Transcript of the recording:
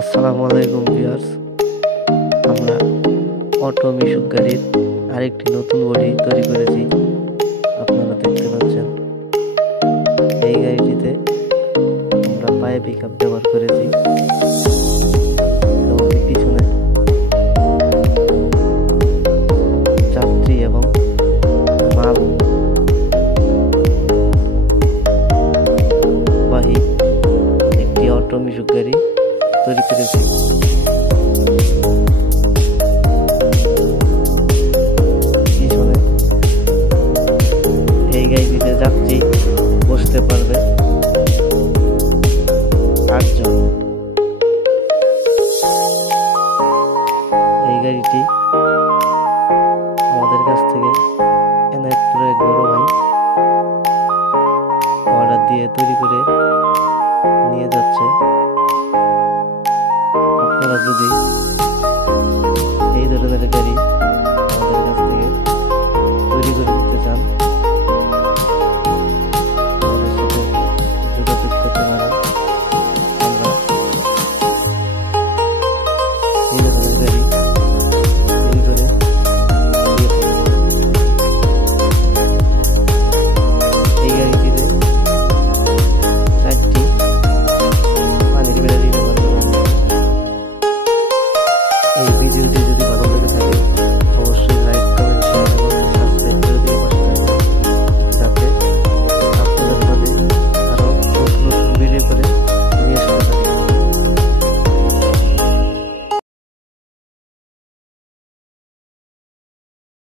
আসসালামু আলাইকুম ভিউয়ার্স। আমরা অটো মিশুক গাড়ির আরেকটি নতুন বডি তৈরি করেছি। আপনারা দেখতে পাচ্ছেন এই গাড়িটিতে আমরা পায়ে পিকআপ ব্যবহার করেছি এবং পিছনে যাত্রী এবং মাল বাহী একটি অটো মিশুক গাড়ি তৈরি করেছি। পিছনে এই গাড়িটিতে যাত্রী বসতে পারবে 8 জন। এই গাড়িটি আমাদের কাছ থেকে এনায়েতপুরের বড় ভাই অর্ডার দিয়ে তৈরি করে নিয়ে যাচ্ছে। আপনারা যদি এই ধরনের গাড়ি